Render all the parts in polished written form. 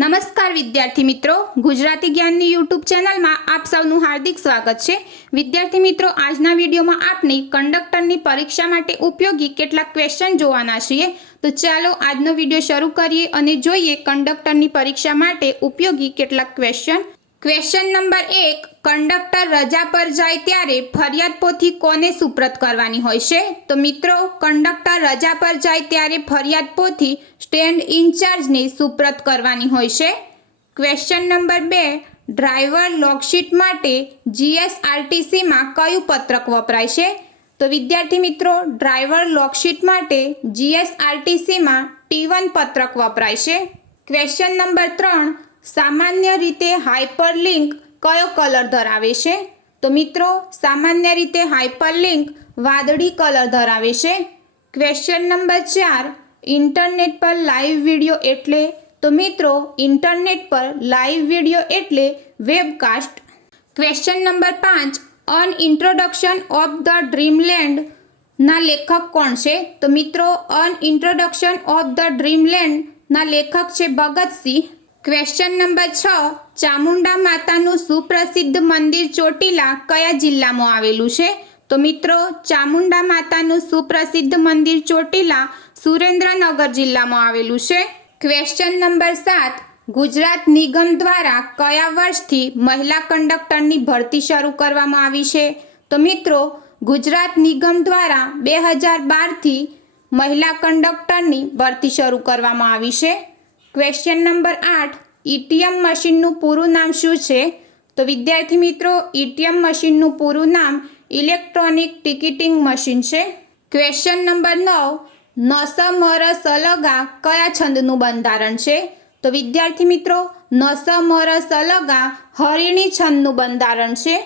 નમસ્કાર વિદ્યાર્થી મિત્રો, ગુજરાતી જ્ઞાનની યુટ્યુબ ચેનલમાં આપ સૌનું હાર્દિક સ્વાગત છે। વિદ્યાર્થી મિત્રો, આજના વિડીયોમાં આપણે કંડક્ટરની પરીક્ષા માટે ઉપયોગી કેટલાક ક્વેશ્ચન જોવાના છીએ। તો ચાલો આજનો વિડીયો શરૂ કરીએ અને જોઈએ કંડક્ટરની પરીક્ષા માટે ઉપયોગી કેટલાક ક્વેશ્ચન। ક્વેશ્ચન નંબર 1, કંડક્ટર રજા પર જાય ત્યારે ફરિયાદ પોથી કોને સુપ્રત કરવાની હોય છે? તો મિત્રો, કંડક્ટર રજા પર જાય ત્યારે ફરિયાદ પોથી સ્ટેન્ડ ઇન્ચાર્જને સુપ્રત કરવાની હોય છે। ક્વેશ્ચન નંબર 2, ડ્રાઈવર લોગશીટ માટે જીએસઆરટીસીમાં કયું પત્રક વપરાય છે? તો વિદ્યાર્થી મિત્રો, ડ્રાઈવર લોગશીટ માટે જીએસઆરટીસીમાં T1 પત્રક વપરાય છે। ક્વેશ્ચન નંબર 3, સામાન્ય રીતે હાઇપરલિંક કયો કલર ધરાવે છે? તો મિત્રો, સામાન્ય રીતે હાઇપરલિંક વાદળી કલર ધરાવે છે। ક્વેશ્ચન નંબર 4, ઇન્ટરનેટ પર લાઈવ વિડીયો એટલે? તો મિત્રો, ઇન્ટરનેટ પર લાઈવ વિડીયો એટલે webcast. Question number 5, an introduction of the Dreamland ના લેખક કોણ છે? તો મિત્રો, an introduction of the Dreamland ના લેખક છે ભગતસિંહ। ક્વેશ્ચન નંબર 6, ચામુંડા માતાનું સુપ્રસિદ્ધ મંદિર ચોટીલા કયા જિલ્લામાં આવેલું છે? તો મિત્રો, ચામુંડા માતાનું સુપ્રસિદ્ધ મંદિર ચોટીલા સુરેન્દ્રનગર જિલ્લામાં આવેલું છે। ક્વેશ્ચન નંબર 7, ગુજરાત નિગમ દ્વારા કયા વર્ષથી મહિલા કંડક્ટરની ભરતી શરૂ કરવામાં આવી છે? તો મિત્રો, ગુજરાત નિગમ દ્વારા 2012થી મહિલા કંડક્ટરની ભરતી શરૂ કરવામાં આવી છે। ક્વેશ્ચન નંબર 8, ઈટીએમ મશીનનું પૂરું નામ શું છે? તો વિદ્યાર્થી મિત્રો, ઈટીએમ મશીનનું પૂરું નામ ઇલેક્ટ્રોનિક ટિકિટિંગ મશીન છે। ક્વેશ્ચન નંબર 9, નસમરસલગા કયા છંદનું બંધારણ છે? તો વિદ્યાર્થી મિત્રો, નસમરસલગા હરિણી છંદનું બંધારણ છે।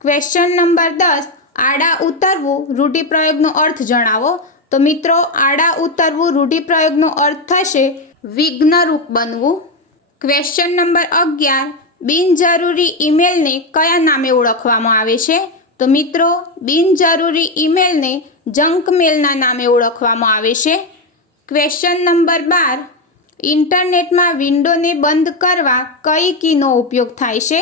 ક્વેશ્ચન નંબર 10, આડા ઉતરવું રૂઢિપ્રયોગનો અર્થ જણાવો। તો મિત્રો, આડા ઉતરવું રૂઢિપ્રયોગનો અર્થ થશે વિઘ્નરૂપ બનવું। ક્વેશ્ચન નંબર 11, બિનજરૂરી ઈમેલને કયા નામે ઓળખવામાં આવે છે? તો મિત્રો, બિનજરૂરી ઈમેલને જંક મેલના નામે ઓળખવામાં આવે છે। ક્વેશ્ચન નંબર 12, ઇન્ટરનેટમાં વિન્ડોને બંધ કરવા કઈ કીનો ઉપયોગ થાય છે?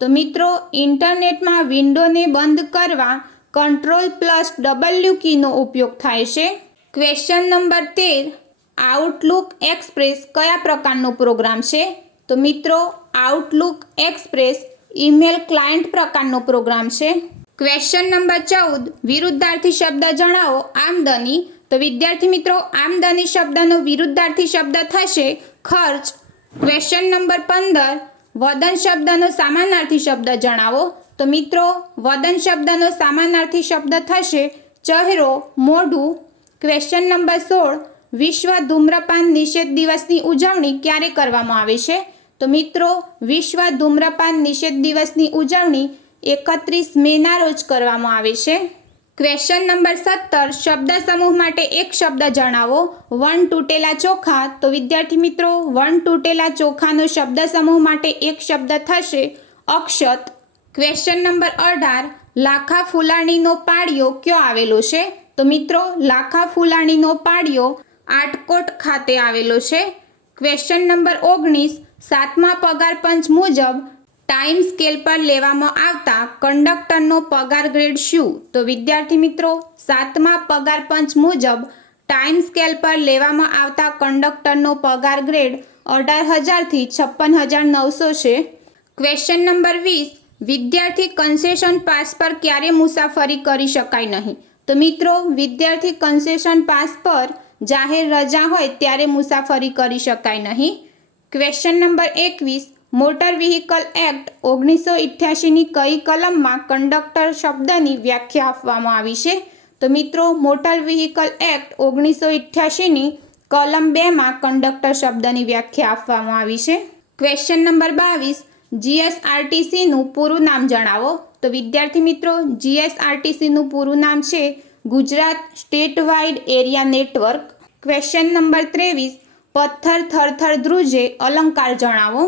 તો મિત્રો, ઇન્ટરનેટમાં વિન્ડોને બંધ કરવા Ctrl+W કીનો ઉપયોગ થાય છે। ક્વેશ્ચન નંબર 13, આઉટલુક એક્સપ્રેસ કયા પ્રકારનો પ્રોગ્રામ છે? તો મિત્રો, આઉટલુક એક્સપ્રેસ ઈમેલ ક્લાયન્ટ પ્રકારનો પ્રોગ્રામ છે। ક્વેશ્ચન નંબર 14, વિરુદ્ધાર્થી શબ્દ જણાવો આમદની। તો વિદ્યાર્થી મિત્રો, આમદની શબ્દનો વિરુદ્ધાર્થી શબ્દ થશે ખર્ચ। ક્વેશ્ચન નંબર 15, વદન શબ્દનો સમાનાર્થી શબ્દ જણાવો। તો મિત્રો, વદન શબ્દનો સમાનાર્થી શબ્દ થશે ચહેરો, મોઢું। ક્વેશ્ચન નંબર 16, વિશ્વ ધૂમ્રપાન નિષેધ દિવસની ઉજવણી ક્યારે કરવામાં આવે છે? તો મિત્રો, વિશ્વ ધૂમ્રપાન નિષેધ દિવસની ઉજવણી 31 મેના રોજ કરવામાં આવે છે। ક્વેશ્ચન નંબર 17, શબ્દ સમૂહ માટે એક શબ્દ જણાવો। વન તૂટેલા ચોખા। તો વિદ્યાર્થી મિત્રો, વન તૂટેલા ચોખાનો શબ્દ સમૂહ માટે એક શબ્દ થશે અક્ષત। ક્વેશ્ચન નંબર 18, લાખા ફુલાણીનો પાળિયો ક્યાં આવેલો છે? તો મિત્રો, લાખા ફુલાણીનો પાળિયો આટકોટ ખાતે આવેલો છે। ક્વેશ્ચન નંબર 19, 7મા પગાર પંચ મુજબ ટાઈમ સ્કેલ પર લેવામાં આવતા કંડક્ટરનો પગાર ગ્રેડ શું? તો વિદ્યાર્થી મિત્રો, 7મા પગાર પંચ મુજબ ટાઈમ સ્કેલ પર લેવામાં આવતા કંડક્ટરનો પગાર ગ્રેડ 18,000 થી 56,900 છે। ક્વેશ્ચન નંબર 20, વિદ્યાર્થી કન્સેશન પાસ પર ક્યારે મુસાફરી કરી શકાય નહીં? તો મિત્રો, વિદ્યાર્થી કન્સેશન પાસ પર જાહેર રજા હોય ત્યારે મુસાફરી કરી શકાય નહીં। Question number 21, Motor Vehicle Act 1988ની કઈ કલમમાં કંડક્ટર શબ્દની વ્યાખ્યા આપવામાં આવી છે? તો મિત્રો, મોટર વ્હીકલ એક્ટ 1988ની કલમ 2માં કંડક્ટર શબ્દની વ્યાખ્યા આપવામાં આવી છે। ક્વેશ્ચન નંબર 22, જીએસઆરટીસીનું પૂરું નામ જણાવો। તો વિદ્યાર્થી મિત્રો, જીએસઆરટીસીનું પૂરું નામ છે Gujarat state wide area network. Question number 23, પથ્થર થરથર ધ્રુજે અલંકાર જણાવો।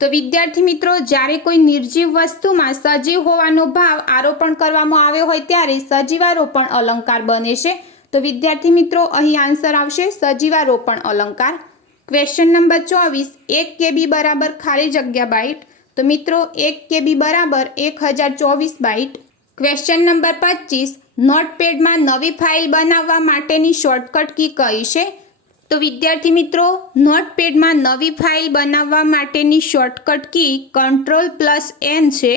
તો વિદ્યાર્થી મિત્રો, જ્યારે કોઈ નિર્જીવ વસ્તુમાં સજીવ હોવાનો ભાવ આરોપણ કરવામાં આવ્યો હોય ત્યારે સજીવારોપણ અલંકાર બને છે। તો વિદ્યાર્થી મિત્રો, અહીં આન્સર આવશે સજીવારોપણ અલંકાર। ક્વેશ્ચન નંબર 24, 1 KB બરાબર ખાલી જગ્યા બાઇટ. તો મિત્રો 1 KB બરાબર 1024 બાઇટ. ક્વેશ્ચન નંબર 25, નોટપેડમાં નવી ફાઇલ બનાવવા માટેની શોર્ટકટ કી કઈ છે? તો વિદ્યાર્થી મિત્રો, નોટપેડમાં નવી ફાઇલ બનાવવા માટેની શોર્ટકટ કી Ctrl+N છે.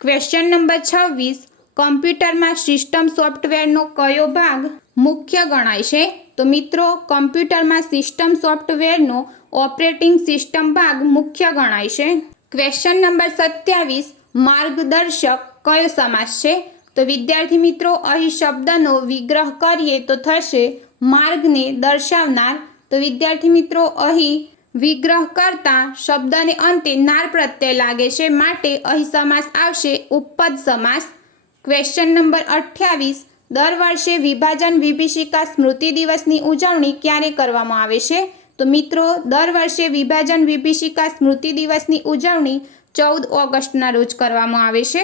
ક્વેશ્ચન નંબર 26, કમ્પ્યુટરમાં સિસ્ટમ સોફ્ટવેરનો કયો ભાગ મુખ્ય ગણાય છે? તો મિત્રો, કમ્પ્યુટરમાં સિસ્ટમ સોફ્ટવેરનો ઓપરેટિંગ સિસ્ટમ ભાગ મુખ્ય ગણાય છે. ક્વેશ્ચન નંબર 27, માર્ગદર્શક કયો સમાસ છે? તો વિદ્યાર્થી મિત્રો, અહીં શબ્દનો વિગ્રહ કરીએ તો થશે માર્ગને દર્શાવનાર. તો વિદ્યાર્થી મિત્રો, અહીં વિગ્રહ કરતા શબ્દને અંતે નાર પ્રત્યય લાગે છે, માટે અહીં સમાસ આવશે ઉપપદ સમાસ. ક્વેશ્ચન નંબર 28, દર વર્ષે વિભાજન વિભીષિકા સ્મૃતિ દિવસની ઉજવણી ક્યારે કરવામાં આવે છે? તો મિત્રો, દર વર્ષે વિભાજન વિભીષિકા સ્મૃતિ દિવસની ઉજવણી 14 ઓગસ્ટના રોજ કરવામાં આવે છે.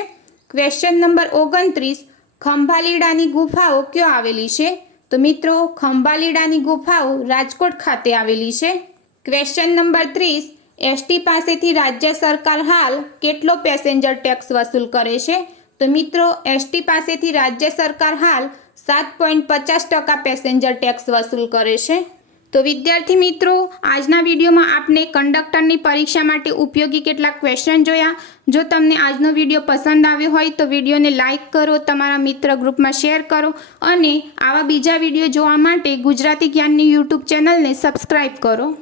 ક્વેશ્ચન નંબર 29, ખંભાલીડાની ગુફાઓ ક્યાં આવેલી છે? તો મિત્રો, ખંભાલીડાની ગુફાઓ રાજકોટ ખાતે આવેલી છે. ક્વેશ્ચન નંબર 30, એસટી પાસેથી રાજ્ય સરકાર હાલ કેટલો પેસેન્જર ટેક્સ વસૂલ કરે છે? તો મિત્રો, એસટી પાસેથી રાજ્ય સરકાર હાલ 7.50% પેસેન્જર ટેક્સ વસૂલ કરે છે. તો વિદ્યાર્થી મિત્રો, આજના વિડીયોમાં આપણે કંડક્ટરની પરીક્ષા માટે ઉપયોગી કેટલાક ક્વેશ્ચન જોયા. જો તમને આજનો વિડીયો પસંદ આવ્યો હોય તો વિડીયોને લાઇક કરો, તમારા મિત્ર ગ્રુપમાં શેર કરો અને આવા બીજા વિડીયો જોવા માટે ગુજરાતી જ્ઞાનની યુટ્યુબ ચેનલને સબસ્ક્રાઈબ કરો.